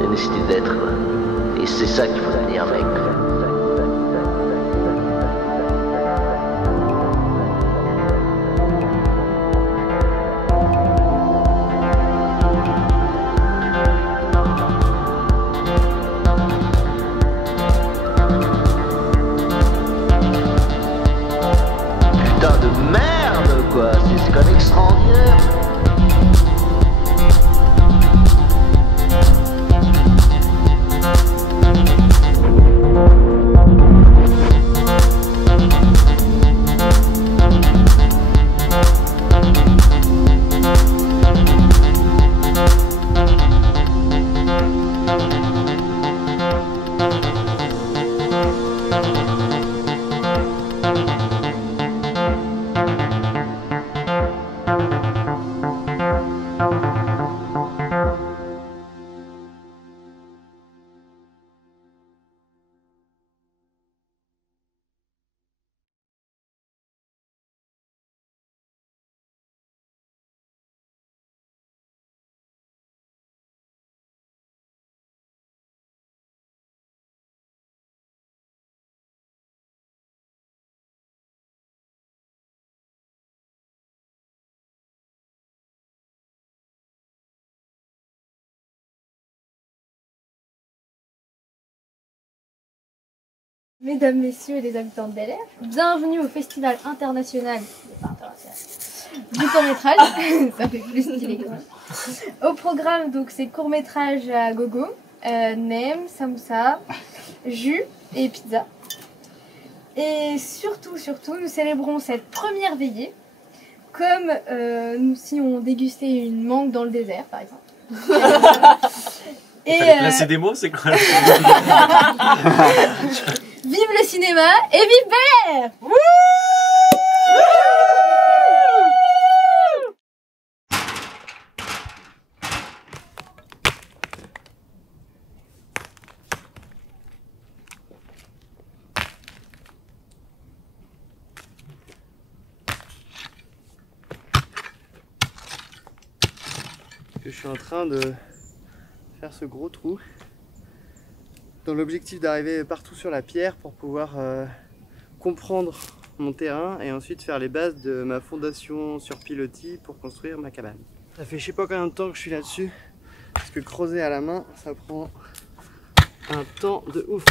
La nécessité d'être, quoi. Et c'est ça qu'il faut tenir avec. Putain de merde, quoi. C'est quand même extraordinaire. Mesdames, messieurs et les habitants de Bel Air, bienvenue au Festival international, du court-métrage. Ça fait plus stylé quand même. Au programme, donc, c'est court-métrage à gogo, nem, samoussa, jus et pizza. Et surtout, nous célébrons cette première veillée comme si on dégustait une mangue dans le désert, par exemple. Il fallait placer des mots, c'est quoi? Vive le cinéma et vive Bel Air! Je suis en train de faire ce gros trou dans l'objectif d'arriver partout sur la pierre pour pouvoir comprendre mon terrain et ensuite faire les bases de ma fondation sur pilotis pour construire ma cabane. Ça fait je sais pas combien de temps que je suis là-dessus parce que creuser à la main ça prend un temps de ouf.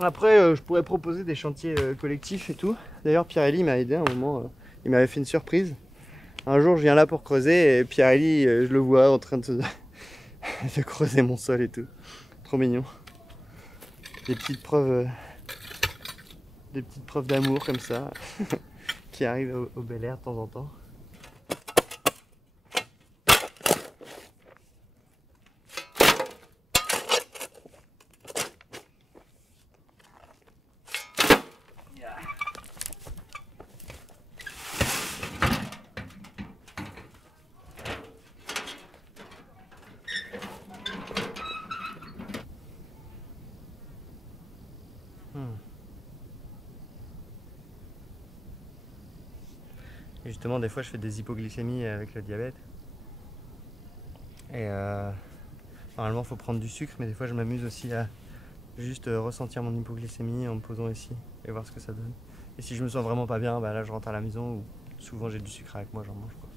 Après je pourrais proposer des chantiers collectifs et tout. D'ailleurs Pierre-Élie m'a aidé à un moment, il m'avait fait une surprise. Un jour je viens là pour creuser et Pierre-Élie je le vois en train de creuser mon sol et tout. Trop mignon. Des petites preuves d'amour comme ça qui arrivent au Bel Air de temps en temps. Et justement, des fois, je fais des hypoglycémies avec le diabète. Et normalement, il faut prendre du sucre, mais des fois, je m'amuse aussi à juste ressentir mon hypoglycémie en me posant ici et voir ce que ça donne. Et si je me sens vraiment pas bien, bah là, je rentre à la maison où souvent j'ai du sucre avec moi, j'en mange quoi.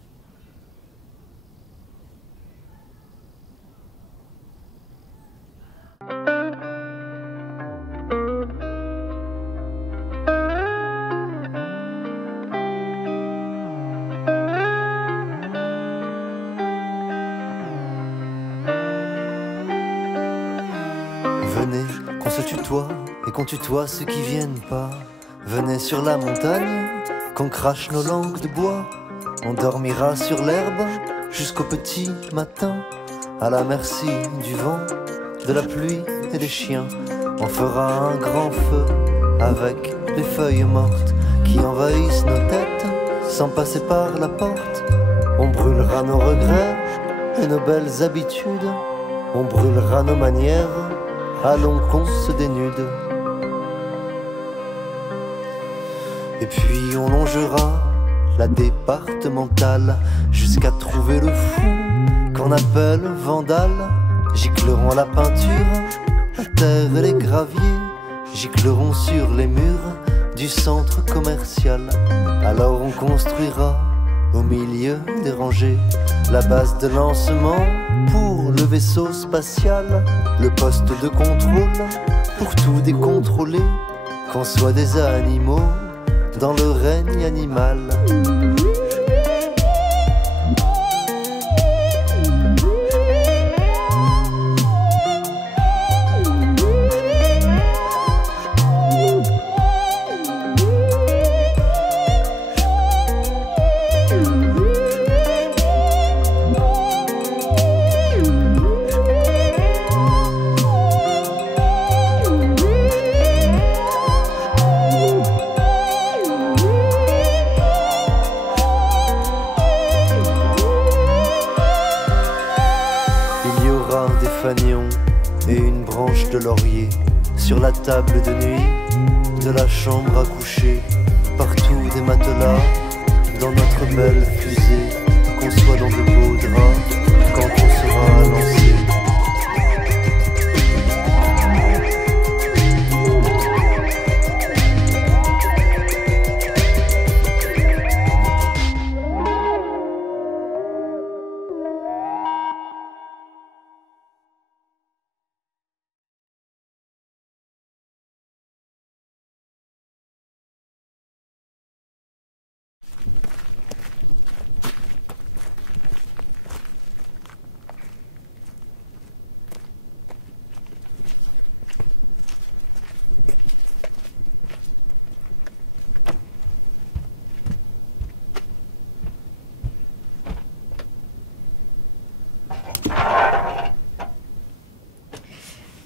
Venez, qu'on se tutoie et qu'on tutoie ceux qui viennent pas. Venez sur la montagne, qu'on crache nos langues de bois. On dormira sur l'herbe jusqu'au petit matin, à la merci du vent, de la pluie et des chiens. On fera un grand feu avec les feuilles mortes qui envahissent nos têtes sans passer par la porte. On brûlera nos regrets et nos belles habitudes. On brûlera nos manières, allons qu'on se dénude. Et puis on longera la départementale, jusqu'à trouver le fou qu'on appelle vandale. Gicleront la peinture, la terre et les graviers, gicleront sur les murs du centre commercial. Alors on construira au milieu des rangées la base de lancement pour le vaisseau spatial, le poste de contrôle pour tout décontrôler, qu'on soit des animaux dans le règne animal. Et une branche de laurier sur la table de nuit de la chambre à coucher. Partout des matelas dans notre belle fusée, qu'on soit dans de beaux draps quand on sera lancé.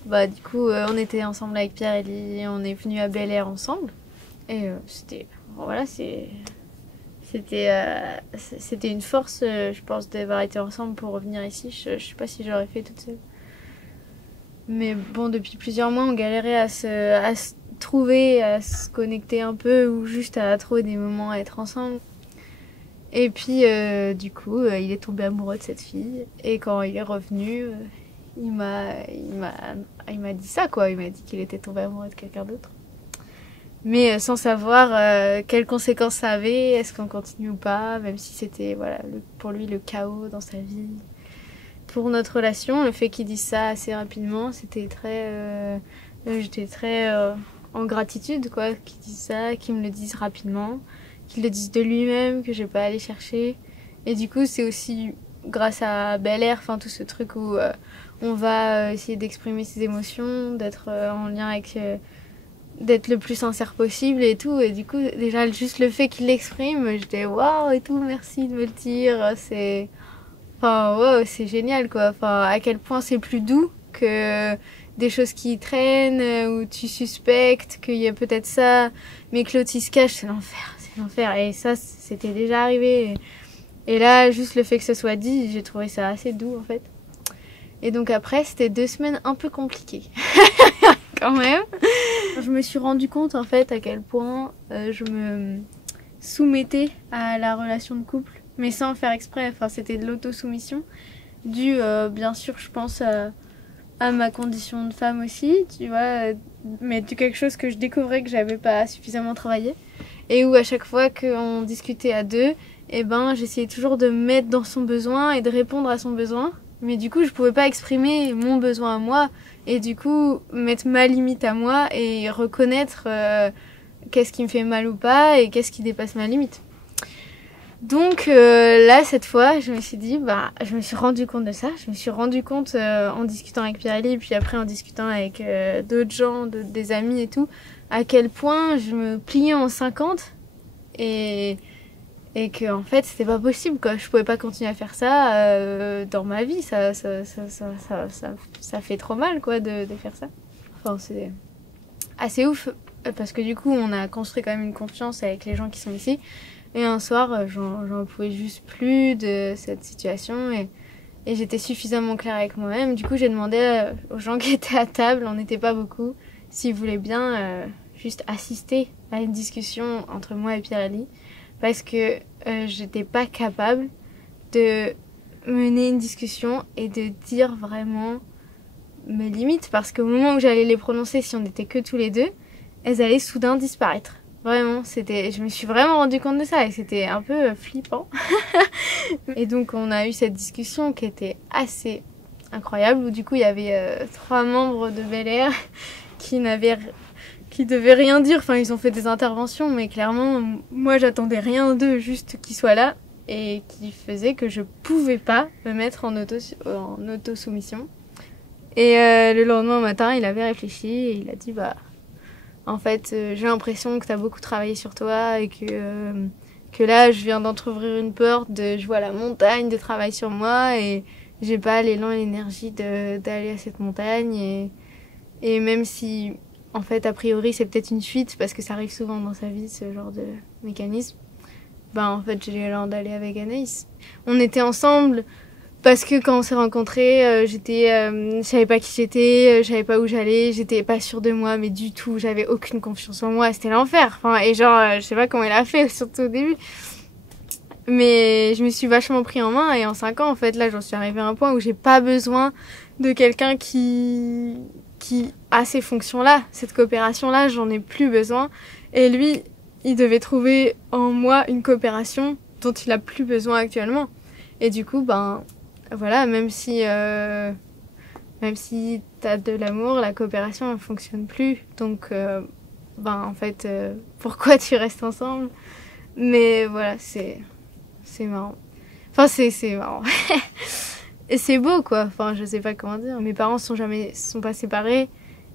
Bah du coup on était ensemble avec Pierre et Lily, on est venus à Bel Air ensemble et c'était voilà, c'était une force je pense d'avoir été ensemble pour revenir ici. Je sais pas si j'aurais fait toute seule, mais bon, depuis plusieurs mois on galérait à se trouver, à se connecter un peu ou juste à trouver des moments à être ensemble. Et puis du coup il est tombé amoureux de cette fille et quand il est revenu il m'a dit ça quoi, il m'a dit qu'il était tombé amoureux de quelqu'un d'autre. Mais sans savoir quelles conséquences ça avait, est-ce qu'on continue ou pas, même si c'était voilà, pour lui le chaos dans sa vie. Pour notre relation, le fait qu'il dise ça assez rapidement, c'était très... j'étais très en gratitude quoi, qu'il dise ça, qu'il me le dise rapidement, qu'il le dise de lui-même, que j'ai pas à aller chercher. Et du coup c'est aussi grâce à Bel Air, enfin tout ce truc où on va essayer d'exprimer ses émotions, d'être en lien avec... d'être le plus sincère possible et tout. Et du coup, déjà, juste le fait qu'il l'exprime, j'étais waouh et tout, merci de me le dire. C'est... Enfin, wow, c'est génial quoi. Enfin, à quel point c'est plus doux que des choses qui traînent, où tu suspectes qu'il y a peut-être ça, mais que l'autre il se cache, c'est l'enfer, c'est l'enfer. Et ça, c'était déjà arrivé. Et là, juste le fait que ce soit dit, j'ai trouvé ça assez doux en fait. Et donc après, c'était 2 semaines un peu compliquées. Quand même. Je me suis rendu compte en fait à quel point je me soumettais à la relation de couple, mais sans faire exprès. Enfin, c'était de l'auto-soumission, dû bien sûr, je pense, à ma condition de femme aussi, tu vois, mais de quelque chose que je découvrais que j'avais pas suffisamment travaillé, et où à chaque fois qu'on discutait à deux, eh ben, j'essayais toujours de me mettre dans son besoin et de répondre à son besoin. Mais du coup, je pouvais pas exprimer mon besoin à moi et du coup, mettre ma limite à moi et reconnaître qu'est-ce qui me fait mal ou pas et qu'est-ce qui dépasse ma limite. Donc là, cette fois, je me suis dit, je me suis rendu compte de ça. Je me suis rendu compte en discutant avec Pierre-Élie, puis après en discutant avec d'autres gens, des amis et tout, à quel point je me pliais en 50 et que en fait c'était pas possible quoi, je pouvais pas continuer à faire ça dans ma vie, ça fait trop mal quoi de faire ça. Enfin c'est assez ouf parce que du coup on a construit quand même une confiance avec les gens qui sont ici et un soir j'en pouvais juste plus de cette situation et j'étais suffisamment claire avec moi-même. Du coup j'ai demandé aux gens qui étaient à table, on n'était pas beaucoup, s'ils voulaient bien juste assister à une discussion entre moi et Pierre-Élie. parce que j'étais pas capable de mener une discussion et de dire vraiment mes limites, parce qu'au moment où j'allais les prononcer, si on n'était que tous les deux, elles allaient soudain disparaître. Vraiment, je me suis vraiment rendu compte de ça et c'était un peu flippant. Et donc on a eu cette discussion qui était assez incroyable, où du coup il y avait 3 membres de Bel Air qui devaient rien dire. Enfin, ils ont fait des interventions, mais clairement, moi j'attendais rien d'eux, juste qu'ils soient là, et qui faisait que je pouvais pas me mettre en auto-soumission. Et le lendemain matin, il avait réfléchi et il a dit en fait, j'ai l'impression que tu as beaucoup travaillé sur toi et que là, je viens d'entrouvrir une porte, je vois la montagne de travail sur moi et j'ai pas l'élan et l'énergie d'aller à cette montagne. Et même si, en fait, a priori, c'est peut-être une fuite parce que ça arrive souvent dans sa vie, ce genre de mécanisme, en fait, j'ai l'élan d'aller avec Anaïs. On était ensemble parce que quand on s'est rencontrés, je savais pas qui j'étais, je savais pas où j'allais, j'étais pas sûre de moi, mais du tout, j'avais aucune confiance en moi, c'était l'enfer. Enfin, et genre, je sais pas comment elle a fait, surtout au début. Mais je me suis vachement pris en main et en 5 ans, en fait, là, j'en suis arrivée à un point où j'ai pas besoin de quelqu'un qui a ces fonctions-là, cette coopération-là, j'en ai plus besoin. Et lui, il devait trouver en moi une coopération dont il a plus besoin actuellement. Et du coup, voilà, même si t'as de l'amour, la coopération ne fonctionne plus. Donc, en fait, pourquoi tu restes ensemble? Mais voilà, c'est marrant. Enfin, c'est marrant. Et c'est beau, quoi. Enfin, je sais pas comment dire. Mes parents sont pas séparés.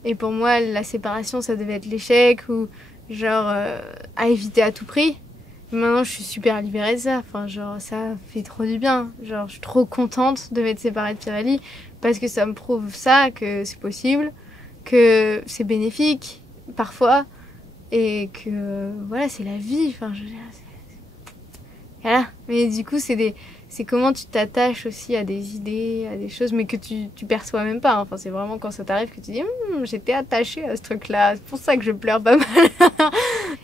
Et pour moi, la séparation, ça devait être l'échec ou genre à éviter à tout prix. Maintenant, je suis super libérée de ça. Enfin, genre, ça fait trop du bien. Genre, je suis trop contente de m'être séparée de Pirelli parce que ça me prouve ça, que c'est possible, que c'est bénéfique, parfois, et que, voilà, c'est la vie. Enfin, je veux dire, voilà. Mais du coup, c'est comment tu t'attaches aussi à des idées, à des choses, mais que tu perçois même pas. Enfin, c'est vraiment quand ça t'arrive que tu dis j'étais attachée à ce truc-là, c'est pour ça que je pleure pas mal.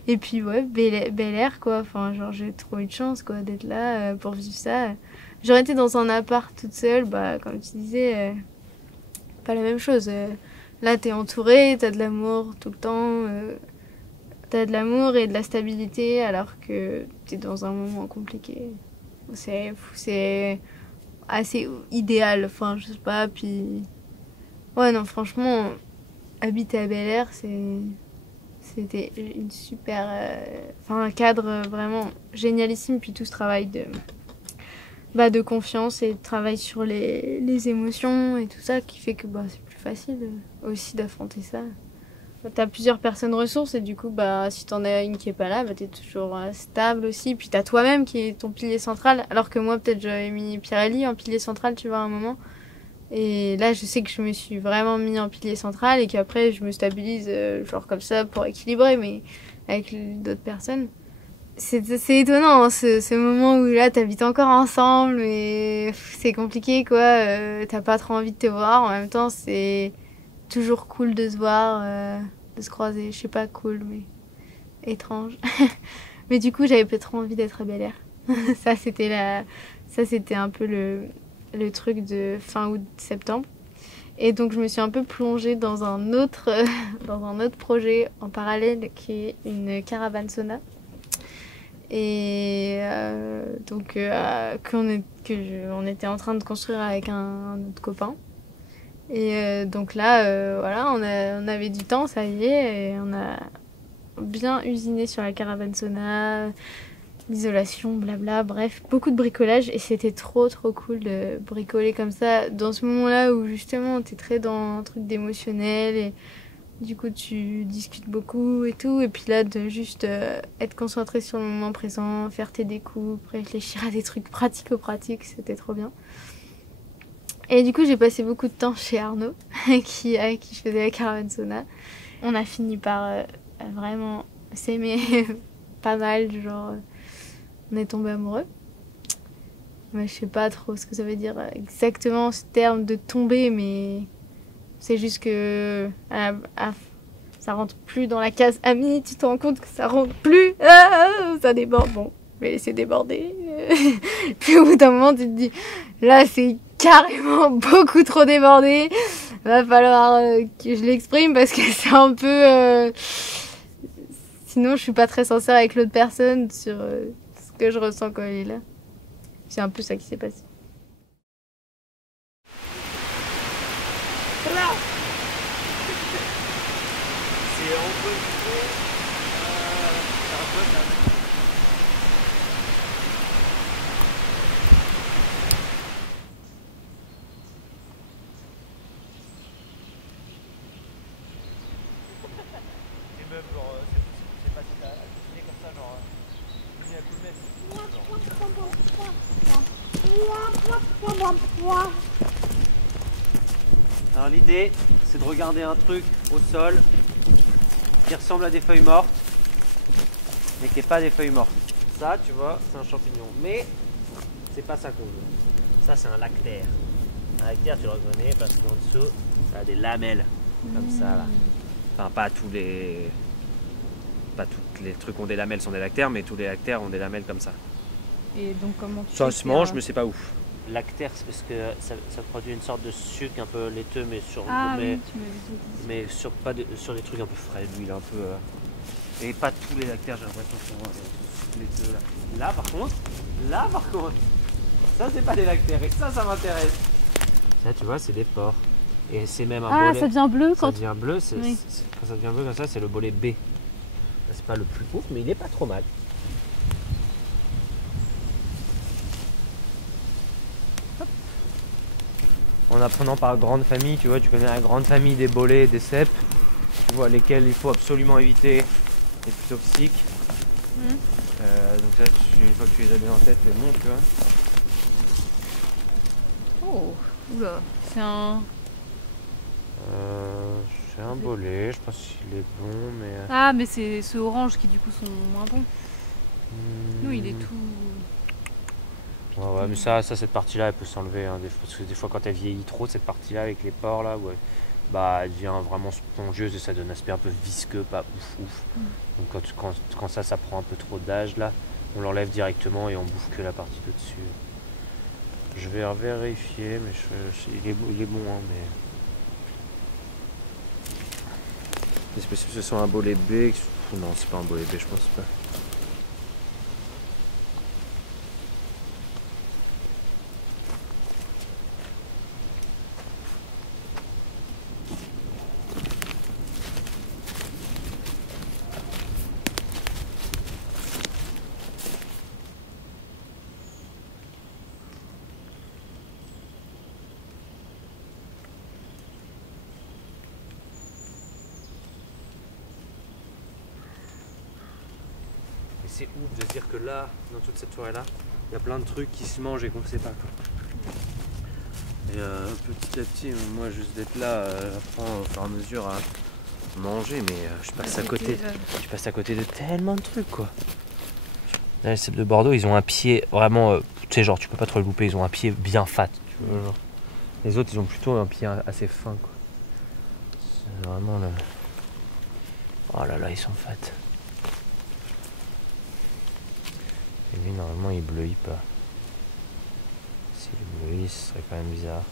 Et puis ouais, Bel Air, quoi. Enfin, genre, j'ai trop eu de chance, quoi, d'être là pour vivre ça. J'aurais été dans un appart toute seule, comme tu disais, pas la même chose. Là, t'es entourée, t'as de l'amour tout le temps, t'as de l'amour et de la stabilité, alors que t'es dans un moment compliqué. C'est assez idéal, enfin, je sais pas, puis... Ouais, non, franchement, habiter à Bel Air, c'était une super... un cadre vraiment génialissime, puis tout ce travail de confiance et de travail sur les émotions et tout ça, qui fait que c'est plus facile aussi d'affronter ça. T'as plusieurs personnes ressources et du coup, si t'en as une qui est pas là, t'es toujours stable aussi. Puis t'as toi-même qui est ton pilier central. Alors que moi, peut-être j'avais mis Pirelli en pilier central, tu vois, à un moment. Et là, je sais que je me suis vraiment mis en pilier central et qu'après, je me stabilise genre comme ça pour équilibrer, mais avec d'autres personnes. C'est étonnant, hein, ce moment où là, t'habites encore ensemble, mais c'est compliqué, quoi. T'as pas trop envie de te voir. En même temps, c'est toujours cool de se voir, de se croiser. Je sais pas, cool, mais étrange. Mais du coup, j'avais pas trop envie d'être à Bel Air. Ça, c'était un peu le truc de fin août-septembre. Et donc, je me suis un peu plongée dans un autre projet en parallèle qui est une caravane sauna. Et donc, on était en train de construire avec un autre copain. Et donc là, voilà, on avait du temps, ça y est, et on a bien usiné sur la caravane sauna, l'isolation, blabla, bref, beaucoup de bricolage, et c'était trop cool de bricoler comme ça, dans ce moment-là où justement t'es très dans un truc d'émotionnel, et du coup tu discutes beaucoup et tout, et puis là de juste être concentré sur le moment présent, faire tes découpes, réfléchir à des trucs pratico-pratiques, c'était trop bien. Et du coup, j'ai passé beaucoup de temps chez Arnaud, qui faisait la caravane sauna. On a fini par vraiment s'aimer pas mal, genre on est tombé amoureux. Mais je sais pas trop ce que ça veut dire exactement ce terme de tomber, mais c'est juste que ça rentre plus dans la case amie, tu te rends compte que ça rentre plus, ça déborde, bon, vais laisser déborder. Puis au bout d'un moment, tu te dis, là, c'est carrément beaucoup trop débordé. Va falloir que je l'exprime parce que c'est un peu... Sinon, je suis pas très sincère avec l'autre personne sur ce que je ressens quand elle est là. C'est un peu ça qui s'est passé. Alors l'idée, c'est de regarder un truc au sol qui ressemble à des feuilles mortes, mais qui n'est pas des feuilles mortes. Ça, tu vois, c'est un champignon, mais c'est pas ça qu'on veut. Ça, c'est un lactaire. Un lactaire, tu le reconnais parce qu'en dessous, ça a des lamelles, comme ça là. Enfin, pas tous les trucs qui ont des lamelles sont des lactaires, mais tous les lactaires ont des lamelles comme ça. Et donc comment tu Ça fais se mange, un- mais c'est pas ouf. Lactaire, c'est parce que ça produit une sorte de sucre un peu laiteux, mais sur, Ah mais, oui, tu m'avais dit. mais sur, pas de- sur des trucs un peu frais, l'huile un peu. Et pas tous les lactaires, j'ai l'impression, sont laiteux. Là, par contre, ça c'est pas des lactaires, et ça m'intéresse. Ça, tu vois, c'est des porcs. Et c'est même un Ah, bolet. ça devient bleu Ça quand... devient bleu, Oui. quand ça devient bleu comme ça, c'est le bolet B. C'est pas le plus ouf, mais il est pas trop mal. En apprenant par grande famille, tu vois, tu connais la grande famille des bolets et des cèpes, tu vois lesquels il faut absolument éviter les plus toxiques. Donc ça, une fois que tu les as bien en tête, c'est bon, tu vois. Oh, oula, c'est un... C'est un bolet, je pense qu'il est bon, mais... Ah, mais c'est ceux orange qui du coup sont moins bons. Nous, il est tout... Ouais, mais ça, cette partie-là, elle peut s'enlever. Hein, parce que des fois, quand elle vieillit trop, cette partie-là, avec les pores, là, ouais, bah, elle devient vraiment spongieuse et ça donne un aspect un peu visqueux, pas ouf. Donc quand ça prend un peu trop d'âge, là, on l'enlève directement et on bouffe que la partie de dessus. Je vais vérifier, mais il est bon, hein, mais... C'est possible que ce soit un bolet B. Non, c'est pas un bolet B, je pense pas. C'est ouf de se dire que là, dans toute cette forêt-là, il y a plein de trucs qui se mangent et qu'on ne sait pas. Quoi. Et petit à petit, moi, juste d'être là, j'apprends au fur et à mesure à manger, mais je passe à côté de tellement de trucs, quoi. Là, les cèpes de Bordeaux, ils ont un pied vraiment, tu sais, genre, tu peux pas trop le louper, ils ont un pied bien fat, tu vois, genre. Les autres, ils ont plutôt un pied assez fin, quoi. C'est vraiment le... Oh là là, ils sont fat. Et lui, normalement, il bleuit pas. S'il bleuit, ce serait quand même bizarre.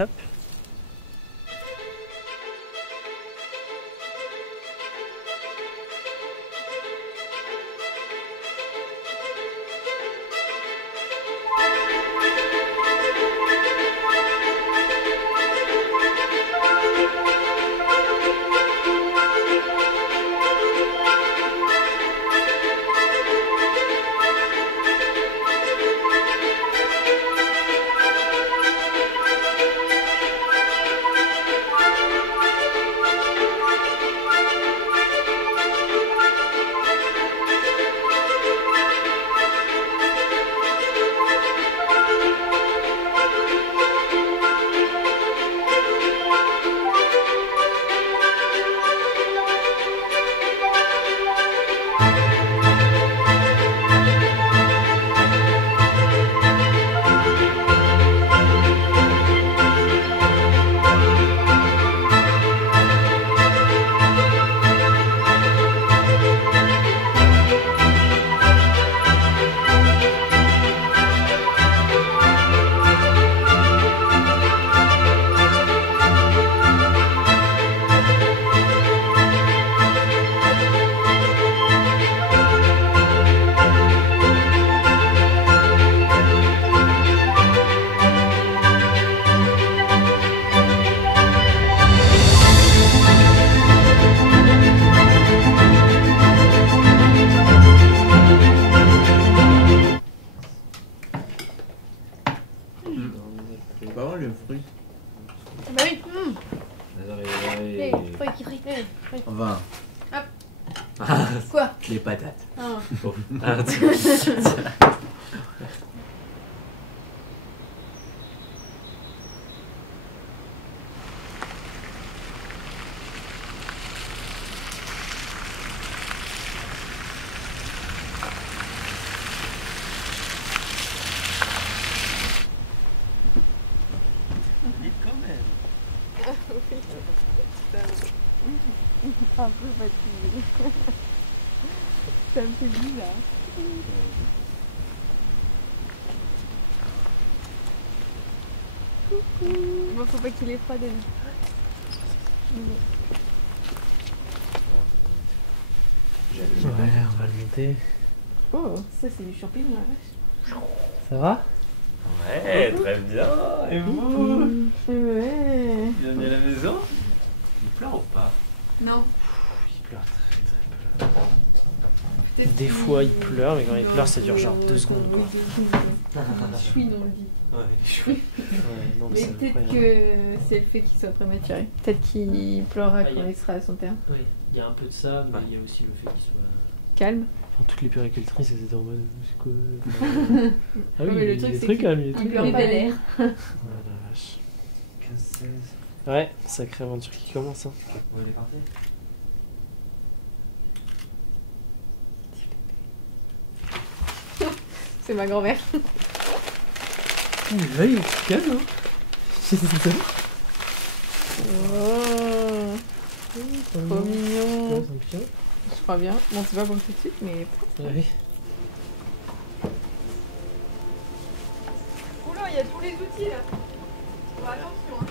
Hop. vraiment le fruit. Bah oui. Les Fruit qui fruit. Enfin. Quoi? Les patates. Ah. Oh. Un peu fatigué. Ça me fait bizarre. Coucou. Moi, faut pas qu'il ait froid, David. Ouais, on va le monter. Oh, ça c'est du champignon, la vache. Ça va? Ouais, très bien. Et vous? Ouais. Bienvenue à la maison. Il pleure ou pas? Non. Il pleure très très peu. Des fois il pleure, mais quand il pleure ça dure genre 2 secondes quoi. Chouine, on le dit. Ouais, ouais, non, Mais c'est peut-être incroyable. que c'est le fait qu'il soit prématuré. Peut-être qu'il pleurera quand il sera à son terme. Oui, il y a un peu de ça, mais il y a aussi le fait qu'il soit. Calme. Enfin, toutes les puéricultrices elles étaient en mode. C'est quoi Ah Ouais, oui, mais le il truc, est c'est très qu'il- calme. Il est Il très pleure calme. pas l'air. Oh la vache. 15-16. Ouais, sacrée aventure qui commence. Hein. Où elle est partie? C'est ma grand-mère. Là il est calme hein. C'est ça. Oh, trop mignon. C'est un pion. Je crois bien. Bon, c'est pas pour tout de suite, mais. Ouais. Oula, il y a tous les outils là. Attention, hein.